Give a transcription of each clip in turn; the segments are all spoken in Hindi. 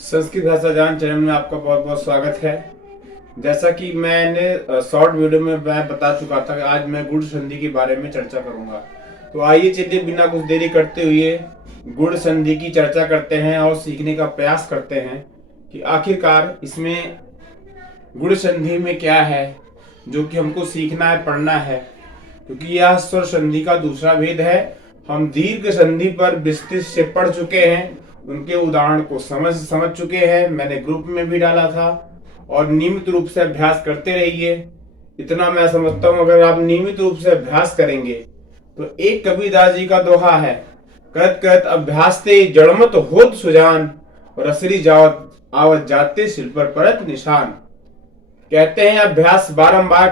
संस्कृत भाषा ज्ञान चैनल में आपका बहुत बहुत स्वागत है। जैसा कि मैंने शॉर्ट वीडियो में मैं बता चुका था कि आज मैं गुण संधि के बारे में चर्चा करूंगा। तो आइए चलिए बिना कुछ देरी करते हुए गुण संधि की चर्चा करते हैं और सीखने का प्रयास करते हैं कि आखिरकार इसमें गुण संधि में क्या है जो कि हमको सीखना है, पढ़ना है, क्योंकि यह स्वर संधि का दूसरा भेद है। हम दीर्घ संधि पर विस्तृत से पढ़ चुके हैं, उनके उदाहरण को समझ चुके हैं, मैंने ग्रुप में भी डाला था। और नियमित रूप से अभ्यास करते रहिए। इतना मैं समझता हूं, अगर आप नियमित रूप से अभ्यास करेंगे तो एक कबीरदास जी का दोहा है, करत करत अभ्यास ते जड़मत होत सुजान, रसरी जावत आवत जाते सिर पर परत निशान। कहते हैं अभ्यास बारंबार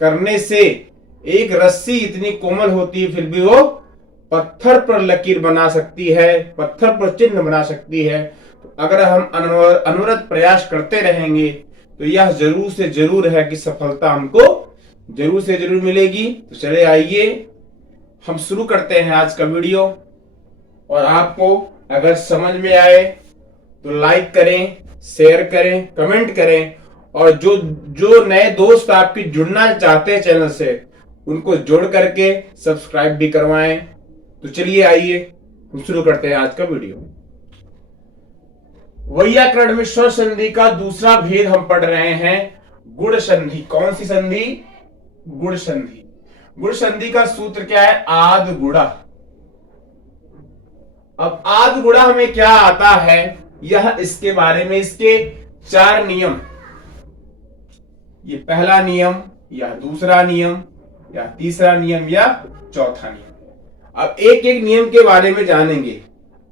करने से एक रस्सी इतनी कोमल होती है, फिर भी वो पत्थर पर लकीर बना सकती है, पत्थर पर चिन्ह बना सकती है। तो अगर हम अनवरत प्रयास करते रहेंगे तो यह जरूर से जरूर है कि सफलता हमको जरूर से जरूर मिलेगी। तो चले आइए हम शुरू करते हैं आज का वीडियो। और आपको अगर समझ में आए तो लाइक करें, शेयर करें, कमेंट करें। और जो नए दोस्त आपके जुड़ना चाहते हैं चैनल से, उनको जोड़ करके सब्सक्राइब भी करवाएं। तो चलिए आइए हम शुरू करते हैं आज का वीडियो। वैयाकरण में स्वर संधि का दूसरा भेद हम पढ़ रहे हैं, गुण संधि। कौन सी संधि? गुण संधि। गुण संधि का सूत्र क्या है? आद गुणा। अब आद गुणा हमें क्या आता है, यह इसके बारे में, इसके 4 नियम, ये पहला नियम, या दूसरा नियम, या तीसरा नियम, या चौथा नियम। अब एक एक नियम के बारे में जानेंगे।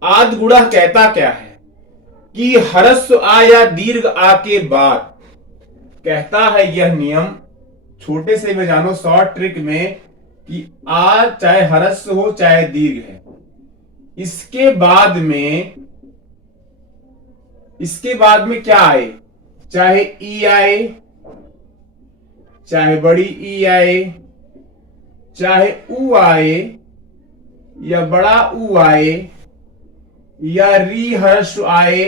आद गुणा कहता क्या है कि ह्रस्व आ या दीर्घ आ के बाद, कहता है यह नियम, छोटे से में जानो शॉर्ट ट्रिक में, कि आ चाहे ह्रस्व हो चाहे दीर्घ है, इसके बाद में क्या आए, चाहे ई आए, चाहे बड़ी ई आए, चाहे ऊ आए, या बड़ा ऊ आए, या री ह्रस्व आए,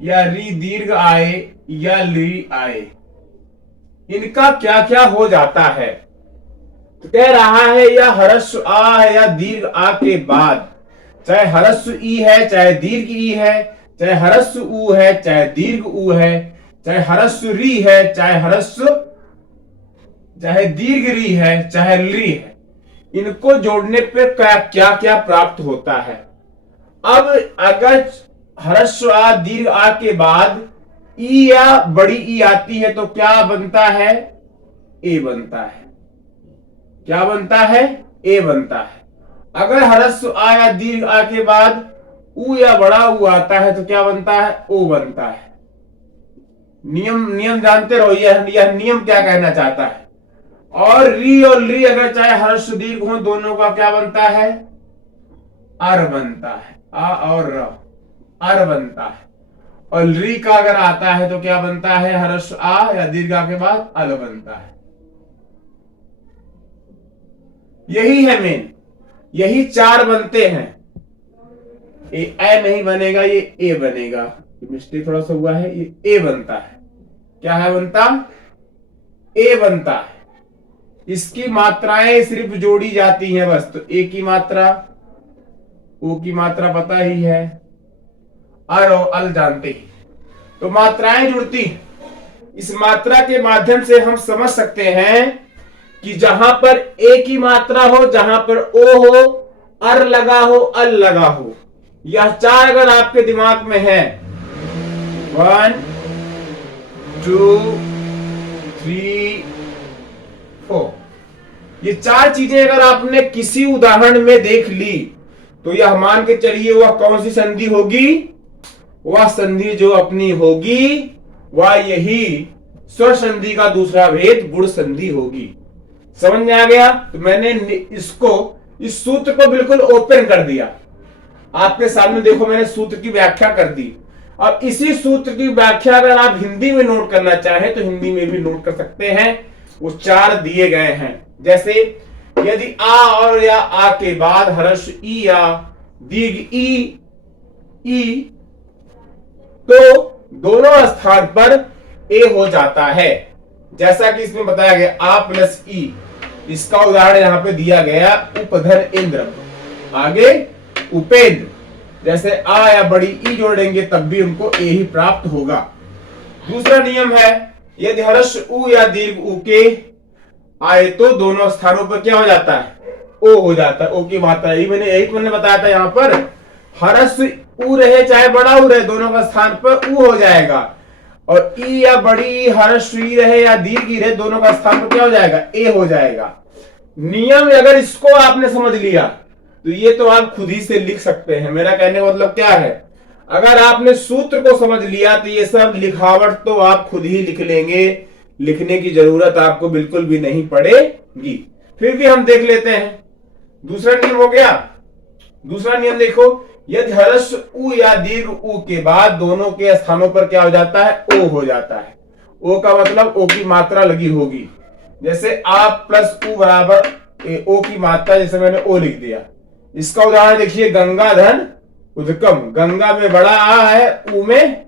या री दीर्घ आए, या ली आए, इनका क्या क्या हो जाता है। तो कह रहा है या ह्रस्व आ है या दीर्घ आ के बाद, चाहे ह्रस्व ई है चाहे दीर्घ ई है, चाहे ह्रस्व ऊ है चाहे दीर्घ ऊ है, चाहे ह्रस्व री है चाहे दीर्घ री है, चाहे ली है, इनको जोड़ने पे क्या क्या प्राप्त होता है। अब अगर ह्रस्व आ दीर्घ आ के बाद ई या बड़ी ई आती है तो क्या बनता है? ए बनता है। क्या बनता है? ए बनता है। अगर ह्रस्व आ या दीर्घ आ के बाद ऊ या बड़ा ऊ आता है तो क्या बनता है? ओ बनता है। नियम जानते रहो, यह नियम क्या कहना चाहता है। और री और ली अगर चाहे ह्रस्व दीर्घ हो, दोनों का क्या बनता है? अर बनता है। आ और र, अर बनता है। और री का अगर आता है तो क्या बनता है? ह्रस्व आ या दीर्घ आ के बाद अल बनता है। यही है मेन, यही 4 बनते हैं। ए नहीं बनेगा, ये ए बनेगा। मिस्टेक थोड़ा सा हुआ है, ये ए बनता है। क्या है बनता? ए बनता है। इसकी मात्राएं सिर्फ जोड़ी जाती हैं बस। तो ए की मात्रा, ओ की मात्रा पता ही है, अर और अल जानते ही, तो मात्राएं जुड़ती। इस मात्रा के माध्यम से हम समझ सकते हैं कि जहां पर ए की मात्रा हो, जहां पर ओ हो, अर लगा हो, अल लगा हो, यह 4 अगर आपके दिमाग में है, 1 2 3 4, ये 4 चीजें अगर आपने किसी उदाहरण में देख ली तो यह मान के चलिए वह कौन सी संधि होगी? वह संधि जो अपनी होगी वह यही स्वर संधि का दूसरा भेद गुण संधि होगी। समझ में आ गया? तो मैंने इस सूत्र को बिल्कुल ओपन कर दिया आपके सामने। देखो मैंने सूत्र की व्याख्या कर दी। अब इसी सूत्र की व्याख्या अगर आप हिंदी में नोट करना चाहें तो हिंदी में भी नोट कर सकते हैं। वो 4 दिए गए हैं। जैसे यदि आ और या आ के बाद हर्ष ई या दीर्घ ई तो दोनों स्थान पर ए हो जाता है। जैसा कि इसमें बताया गया आ प्लस ई, इसका उदाहरण यहां पे दिया गया उपधन इंद्र, आगे उपेंद्र। जैसे आ या बड़ी ई जोड़ेंगे तब भी उनको ए ही प्राप्त होगा। दूसरा नियम है यदि हर्ष उ या दीर्घ उ के आए तो दोनों स्थानों पर क्या हो जाता है, ओ हो जाता है। ओ की मात्रा मैंने बताया था यहां पर हर्ष उ रहे चाहे बड़ा उ रहे, दोनों का स्थान पर उ हो जाएगा। और ई या बड़ी हर्ष ई रहे या दीर्घ ई रहे, दोनों का स्थान पर क्या हो जाएगा, ए हो जाएगा। नियम अगर इसको आपने समझ लिया तो ये तो आप खुद ही से लिख सकते हैं। मेरा कहने का मतलब क्या है, अगर आपने सूत्र को समझ लिया तो ये सब लिखावट तो आप खुद ही लिख लेंगे, लिखने की जरूरत आपको बिल्कुल भी नहीं पड़ेगी। फिर भी हम देख लेते हैं। दूसरा नियम हो गया। दूसरा नियम देखो, यदि हर्ष उ या दीर्घ उ के बाद दोनों के स्थानों पर क्या हो जाता है, ओ हो जाता है। ओ का मतलब ओ की मात्रा लगी होगी। जैसे आ प्लस उ बराबर ओ की मात्रा, जैसे मैंने ओ लिख दिया। इसका उदाहरण देखिए, गंगा धन उद्गम। गंगा में बड़ा आ है, उ में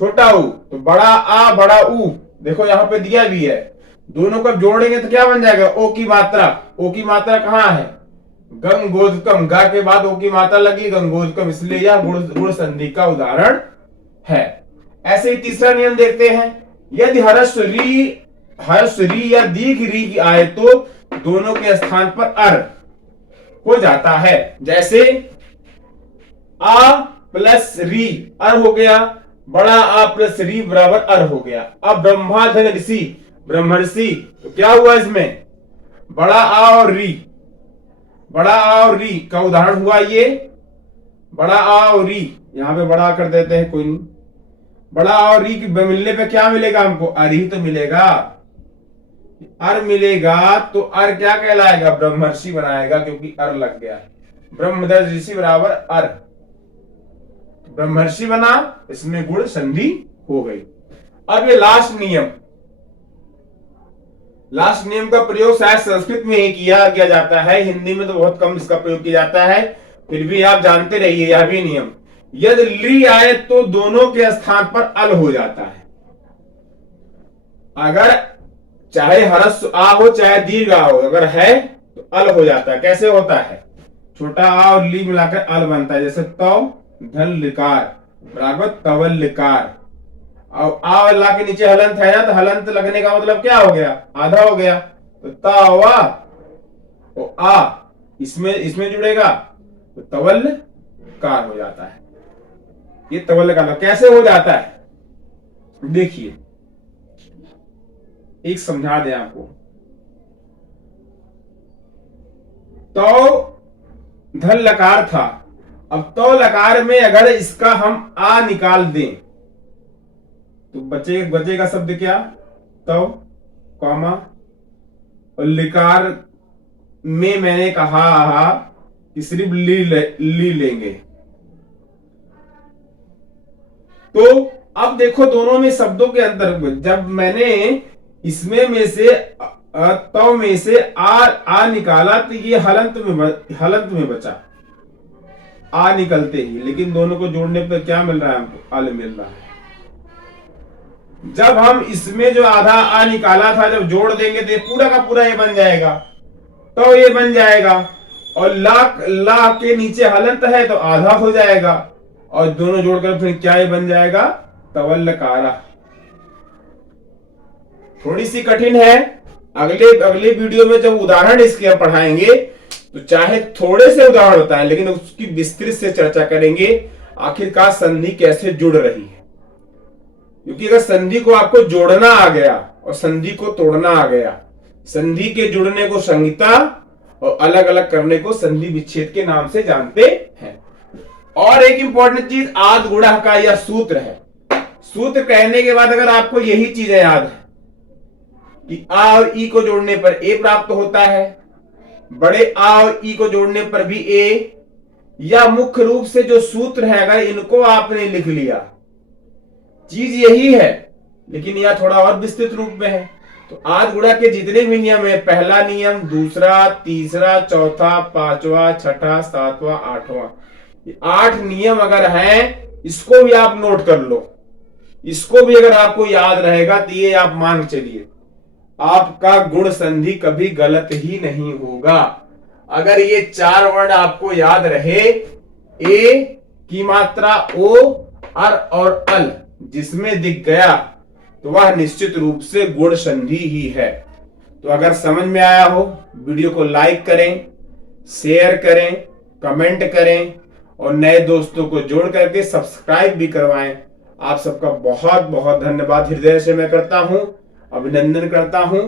छोटा उ, तो बड़ा आ बड़ा उ देखो यहां पे दिया भी है। दोनों को जोड़ेंगे तो क्या बन जाएगा, ओ की मात्रा। ओ की मात्रा कहां है, गंगोदकम। गा के बाद ओ की मात्रा लगी गंगोदकम, इसलिए यह गुण संधि का उदाहरण है। ऐसे ही तीसरा नियम देखते हैं, यदि हर्ष री या दीर्घ री आए तो दोनों के स्थान पर अर हो जाता है। जैसे आ प्लस री अर हो गया, बड़ा आ प्लस री बराबर अर हो गया। अब ब्रह्मा धन ऋषि ब्रह्मर्षि, तो क्या हुआ इसमें, बड़ा आ और री, बड़ा आ और री का उदाहरण हुआ ये। बड़ा आ और री, यहां पे बड़ा कर देते हैं, कोई नहीं। बड़ा आ और री की मिलने पे क्या मिलेगा हमको, अर ही तो मिलेगा। अर मिलेगा तो अर क्या कहलाएगा, ब्रह्मर्षि बनाएगा, क्योंकि अर लग गया। ब्रह्मदर्श ऋषि बराबर अर, ब्रह्मर्षि बना, इसमें गुण संधि हो गई। अब ये लास्ट नियम का प्रयोग शायद संस्कृत में ही किया जाता है, हिंदी में तो बहुत कम इसका प्रयोग किया जाता है। फिर भी आप जानते रहिए यह भी नियम, यदि ली आए तो दोनों के स्थान पर अल हो जाता है। अगर चाहे हर्ष आ हो चाहे दीर्घ आ हो, अगर है तो अल हो जाता है। कैसे होता है, छोटा आ और ली मिलाकर अल बनता है। जैसे तव धन लिकार बराबर तवल लिकार। और आ और ला के नीचे हलंत है ना, तो हलंत लगने का मतलब क्या हो गया, आधा हो गया। तो तावा और आ इसमें जुड़ेगा तो तवल कार हो जाता है। ये तवल कार कैसे हो जाता है, देखिए एक समझा दें आपको। तो धन लकार था, अब तो लकार में अगर इसका हम आ निकाल दें तो बचेगा शब्द क्या, तो कॉमा, और लिकार में मैंने कहा कि सिर्फ ली लेंगे। तो अब देखो दोनों में शब्दों के अंतर, जब मैंने इसमें में से तो में से आ निकाला तो ये हलंत में बचा आ निकलते ही, लेकिन दोनों को जोड़ने पर क्या मिल रहा है हमको, अल मिल रहा है। जब हम इसमें जो आधा आ निकाला था जब जोड़ देंगे तो ये पूरा का पूरा ये बन जाएगा, तो ये बन जाएगा। और ला के नीचे हलंत है तो आधा हो जाएगा, और दोनों जोड़कर फिर क्या ये बन जाएगा, तवल्लकारा। थोड़ी सी कठिन है, अगले वीडियो में जब उदाहरण इसके हम पढ़ाएंगे तो चाहे थोड़े से उदाहरण होता है लेकिन उसकी विस्तृत से चर्चा करेंगे, आखिरकार संधि कैसे जुड़ रही है। क्योंकि अगर संधि को आपको जोड़ना आ गया और संधि को तोड़ना आ गया, संधि के जुड़ने को संहिता और अलग अलग करने को संधि विच्छेद के नाम से जानते हैं। और एक इंपॉर्टेंट चीज आद गुणा का यह सूत्र है। सूत्र कहने के बाद अगर आपको यही चीजें याद है कि आ और ई को जोड़ने पर ए प्राप्त होता है, बड़े आ और ई को जोड़ने पर भी ए, या मुख्य रूप से जो सूत्र है अगर इनको आपने लिख लिया, चीज यही है लेकिन यह थोड़ा और विस्तृत रूप में है, तो आज गुणा के जितने भी नियम है, पहला नियम, दूसरा, तीसरा, चौथा, पांचवा, छठा, सातवां, आठवां, ये 8 नियम अगर हैं, इसको भी आप नोट कर लो। इसको भी अगर आपको याद रहेगा तो ये आप मान के चलिए, आपका गुण संधि कभी गलत ही नहीं होगा। अगर ये 4 वर्ण आपको याद रहे, ए की मात्रा ओ, अर और अल जिसमें दिख गया तो वह निश्चित रूप से गुण संधि ही है। तो अगर समझ में आया हो, वीडियो को लाइक करें, शेयर करें, कमेंट करें और नए दोस्तों को जोड़ करके सब्सक्राइब भी करवाएं। आप सबका बहुत बहुत धन्यवाद हृदय से मैं करता हूं, अभिनंदन करता हूं,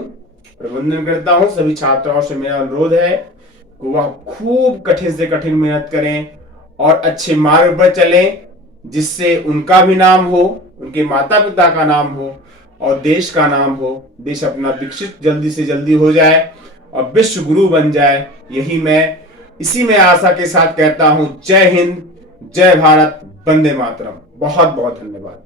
प्रबंधन करता हूं। सभी छात्राओं से मेरा अनुरोध है कि वह खूब कठिन से कठिन मेहनत करें और अच्छे मार्ग पर चलें, जिससे उनका भी नाम हो, उनके माता पिता का नाम हो और देश का नाम हो। देश अपना विकसित जल्दी से जल्दी हो जाए और विश्व गुरु बन जाए। यही मैं इसी में आशा के साथ कहता हूं। जय हिंद, जय भारत, वंदे मातरम। बहुत बहुत धन्यवाद।